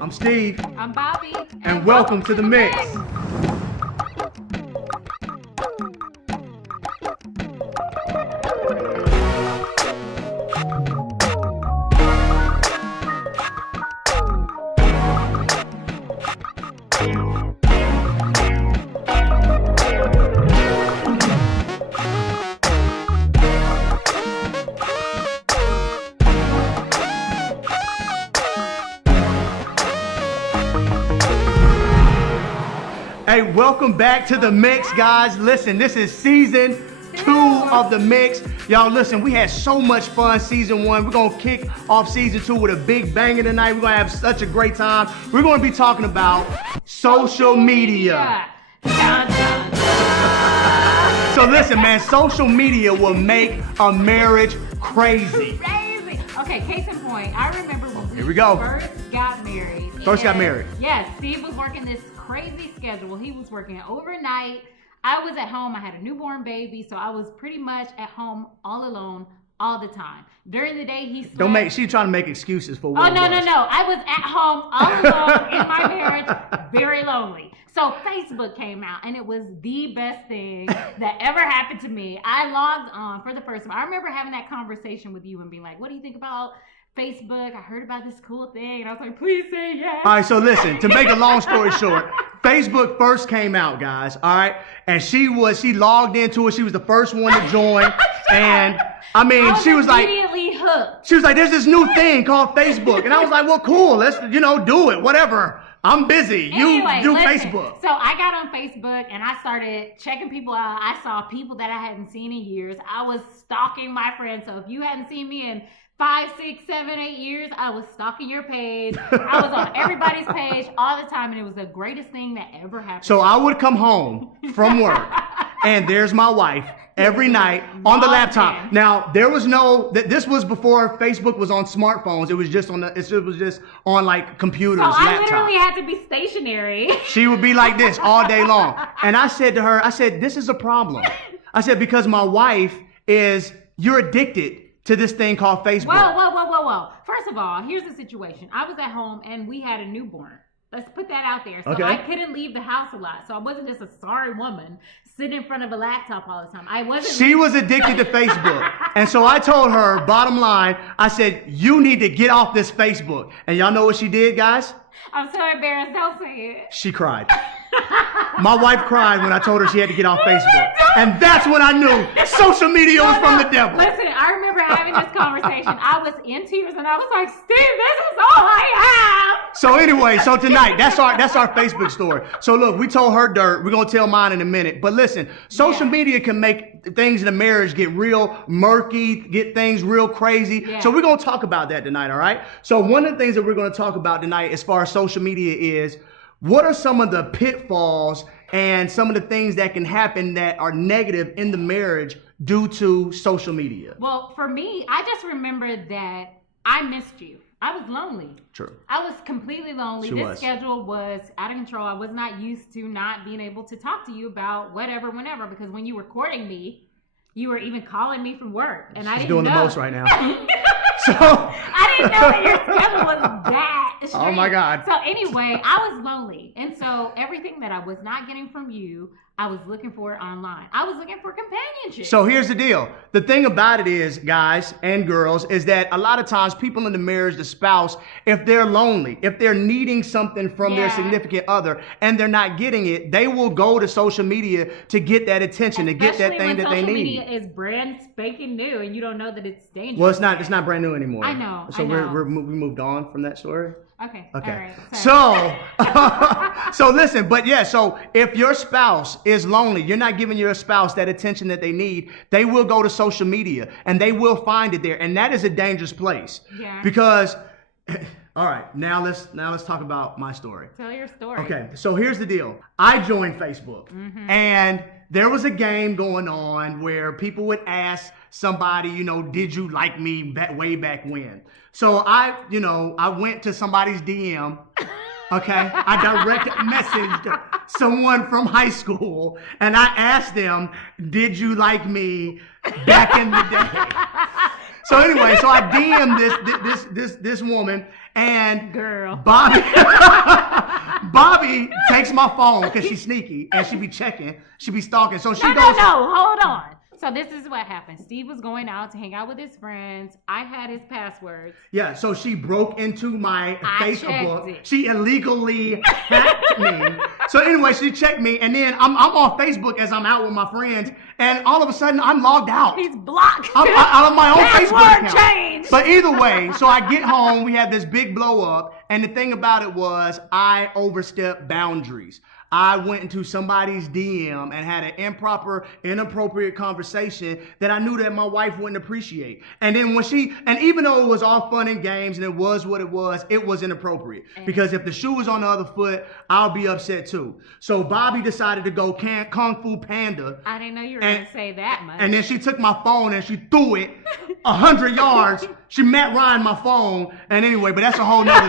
I'm Steve. I'm Bobby. And welcome to The Mix. Hey, welcome back to The Mix, guys. Listen, this is season 2 of The Mix. Y'all, listen, we had so much fun season 1. We're going to kick off season 2 with a big banger tonight. We're going to have such a great time. We're going to be talking about social media. Dun, dun, dun. So listen, man, social media will make a marriage crazy. Crazy. Okay, case in point, I remember when Here we go. first got married. First got and, married. Yes, Steve was working this crazy schedule. He was working overnight. I was at home. I had a newborn baby, so I was pretty much at home all alone all the time. During the day, he slept. She trying to make excuses for what Oh, it no. was. I was at home all alone in my marriage, very lonely. So Facebook came out, and it was the best thing that ever happened to me. I logged on for the first time. I remember having that conversation with you and being like, what do you think about Facebook? I heard about this cool thing. And I was like, please say yes. All right, so listen, to make a long story short, Facebook first came out, guys, all right? And she logged into it. She was the first one to join. And I mean, she was like, immediately hooked. she was like, there's this new thing called Facebook. And I was like, well, cool, let's, do it, whatever. I'm busy. Anyway, You do listen. Facebook. So I got on Facebook and I started checking people out. I saw people that I hadn't seen in years. I was stalking my friends. So if you hadn't seen me in 5, 6, 7, 8 years, I was stalking your page. I was on everybody's page all the time, and it was the greatest thing that ever happened. So I would come home from work, and there's my wife every night on the laptop. in. Now, there was this was before Facebook was on smartphones. It was just on like computers, So I laptops. literally had to be stationary. She would be like this all day long. And I said to her, this is a problem. I said, because my wife you're addicted to this thing called Facebook. Whoa. First of all, here's the situation. I was at home and we had a newborn. Let's put that out there. So Okay. I couldn't leave the house a lot. So I wasn't just a sorry woman sitting in front of a laptop all the time. I wasn't. She was addicted to Facebook. And so I told her, bottom line, I said, you need to get off this Facebook. And y'all know what she did, guys? I'm so embarrassed. Don't say it. She cried. My wife cried when I told her she had to get off Facebook. And that's when I knew social media was from the devil. Listen, I remember having this conversation. I was in tears and I was like, Steve, this is all I have. So anyway, tonight, that's our Facebook story. So look, we told her dirt. We're going to tell mine in a minute. But listen, social media can make things in a marriage get real murky, get things real crazy. Yeah. So we're going to talk about that tonight, all right? So one of the things that we're going to talk about tonight as far as social media is, what are some of the pitfalls and some of the things that can happen that are negative in the marriage due to social media? Well, for me, I just remembered that I missed you. I was lonely. True. I was completely lonely. She This was. schedule was out of control. I was not used to not being able to talk to you about whatever, whenever, because when you were courting me, you were even calling me from work. And I She's didn't doing know. the most right now. So I didn't know that your schedule was that strict. Oh my God. So anyway, I was lonely. And so everything that I was not getting from you, I was looking for it online. I was looking for companionship. So here's the deal. The thing about it is, guys and girls, is that a lot of times people in the marriage, the spouse, if they're lonely, if they're needing something from their Yeah. significant other and they're not getting it, they will go to social media to get that attention, to get that thing that they social need. media is brand spanking new and you don't know that it's dangerous. Well, it's not brand new anymore. I know, So I know. we moved on from that story. Okay. Okay. All right. Sorry. So listen, but yeah, so if your spouse is lonely, you're not giving your spouse that attention that they need, they will go to social media and they will find it there. And that is a dangerous place. Yeah. Because all right, now let's talk about my story. Tell your story. Okay, so here's the deal. I joined Facebook and there was a game going on where people would ask somebody, did you like me way back when? So I went to somebody's DM. Okay, I direct messaged someone from high school and I asked them, did you like me back in the day? So anyway, so I DM'd this woman And Girl. Bobby takes my phone because she's sneaky and she be checking, she be stalking. So she goes. No, hold on. So this is what happened. Steve was going out to hang out with his friends. I had his passwords. Yeah, so she broke into my I Facebook. checked it. She illegally hacked me. So anyway, she checked me, and then I'm on Facebook as I'm out with my friends, and all of a sudden I'm logged out. He's blocked. I'm out of my own Facebook Password account. change. But either way, so I get home, we had this big blow up, and the thing about it was I overstepped boundaries. I went into somebody's DM and had an improper, inappropriate conversation that I knew that my wife wouldn't appreciate. And then and even though it was all fun and games and it was what it was inappropriate. Because if the shoe was on the other foot, I'll be upset too. So Bobby decided to go Kung Fu Panda. I didn't know you were going to say that much. And then she took my phone and she threw it 100 yards. She Matt Ryan my phone. And anyway, but that's a whole nother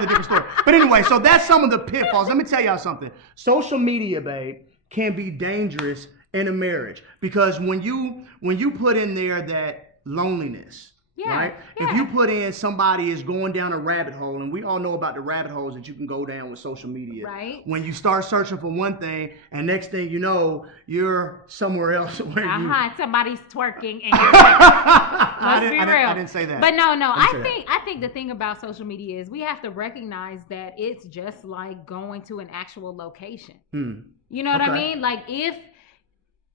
different story. But anyway, so that's some of the pitfalls. Let me tell y'all something. Social media, babe, can be dangerous in a marriage because when you put in there that loneliness, right? Yeah. If you put in somebody is going down a rabbit hole, and we all know about the rabbit holes that you can go down with social media. Right. When you start searching for one thing, and next thing you know, you're somewhere else where you. Somebody's twerking and you're Let's be real. I didn't say that. But no, I think the thing about social media is we have to recognize that it's just like going to an actual location. You know what I mean? Like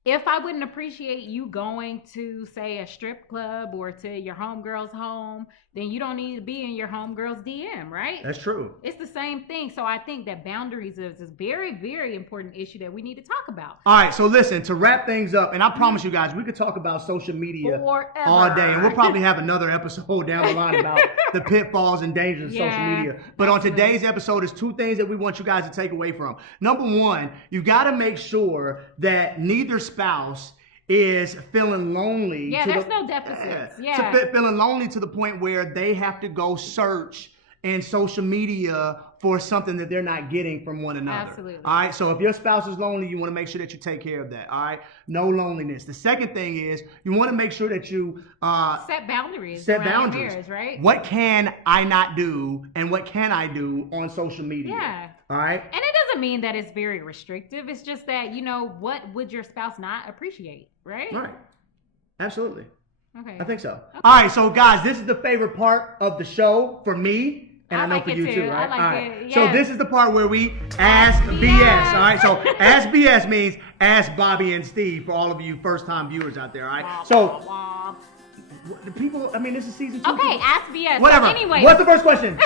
if I wouldn't appreciate you going to, say, a strip club or to your homegirl's home, then you don't need to be in your homegirl's DM, right? That's true. It's the same thing. So I think that boundaries is a very, very important issue that we need to talk about. All right, so listen, to wrap things up, and I promise you guys, we could talk about social media Forever. all day, and we'll probably have another episode down the line about the pitfalls and dangers of social media. But on today's episode, there's two things that we want you guys to take away from. Number one, you got to make sure that neither spouse is feeling lonely. Yeah, there's no deficits. Feeling lonely to the point where they have to go search in social media for something that they're not getting from one another. Absolutely. All right. So if your spouse is lonely, you want to make sure that you take care of that. All right. No loneliness. The second thing is you want to make sure that you set boundaries. Set around boundaries. Your marriage, right? What can I not do, and what can I do on social media? Yeah. All right. And it doesn't mean that it's very restrictive. It's just that, what would your spouse not appreciate, right? Right. Absolutely. Okay. I think so. Okay. All right. So guys, this is the favorite part of the show for me. And I know like for it you too. too, right? I like all right. it. Yes. So this is the part where we ask BS. All right. So ask BS means ask Bobby and Steve for all of you first-time viewers out there. All right. So the people. I mean, this is season 2. Okay. Ask BS. Whatever. So anyway, what's the first question?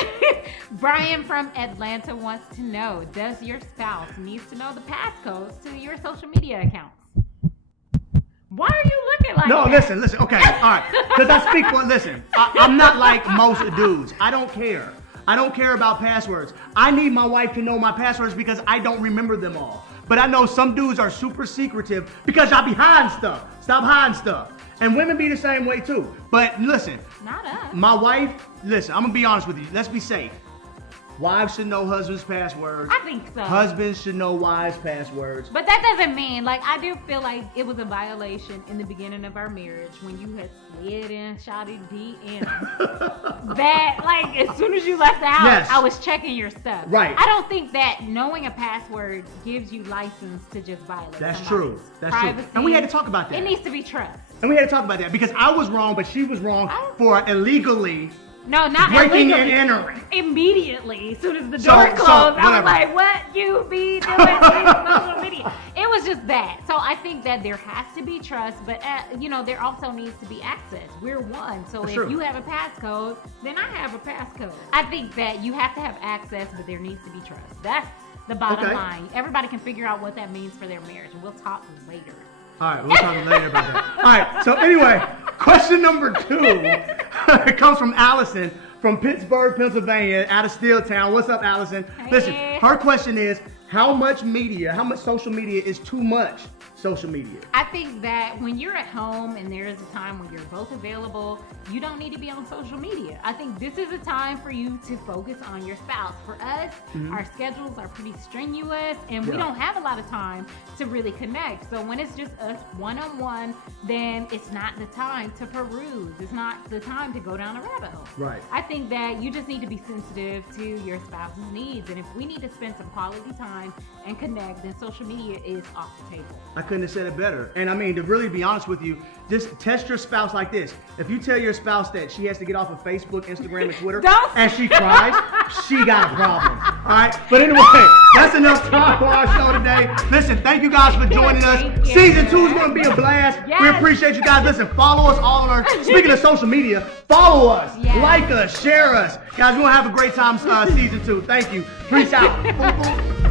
Brian from Atlanta wants to know: does your spouse needs to know the passcodes to your social media accounts? Why are you looking like that? No, listen. Okay, all right. Because I speak for, listen, I'm not like most dudes. I don't care. I don't care about passwords. I need my wife to know my passwords because I don't remember them all. But I know some dudes are super secretive because y'all be hiding stuff. Stop hiding stuff. And women be the same way too. But listen. Not us. My wife, listen, I'm going to be honest with you. Let's be safe. Wives should know husbands' passwords. I think so. Husbands should know wives' passwords. But that doesn't mean, I do feel like it was a violation in the beginning of our marriage when you had slid in, shouted DM. That, as soon as you left the house, yes. I was checking your stuff. Right. I don't think that knowing a password gives you license to just violate That's true. That's privacy. true. And we had to talk about that. It needs to be trust. And we had to talk about that because I was wrong, but she was wrong for illegally not breaking illegally. and entering. Immediately, as soon as the door closed, I was like, what you be doing on social media? It was just that. So I think that there has to be trust, but there also needs to be access. We're one. So if you have a passcode, then I have a passcode. I think that you have to have access, but there needs to be trust. That's the bottom line. Everybody can figure out what that means for their marriage, and we'll talk later. All right, we'll talk later about that. All right, so anyway, question number 2 it comes from Allison from Pittsburgh, Pennsylvania, out of Steeltown. What's up, Allison? Hey. Listen, her question is, how much social media is too much social media? I think that when you're at home and there is a time when you're both available, you don't need to be on social media. I think this is a time for you to focus on your spouse. For us, our schedules are pretty strenuous and we don't have a lot of time to really connect. So when it's just us one-on-one, then it's not the time to peruse. It's not the time to go down a rabbit hole. Right. I think that you just need to be sensitive to your spouse's needs. And if we need to spend some quality time and connect, then social media is off the table. I couldn't have said it better. And I mean, to really be honest with you, just test your spouse like this. If you tell your spouse that she has to get off of Facebook, Instagram, and Twitter, and she cries, she got a problem. All right? But anyway, that's enough time for our show today. Listen, thank you guys for joining us. Thank you. Season 2 is going to be a blast. Yes. We appreciate you guys. Listen, follow us all on our, speaking of social media, follow us, Yes. like us, share us. Guys, we're going to have a great time season 2. Thank you. Peace out. Boom, boom.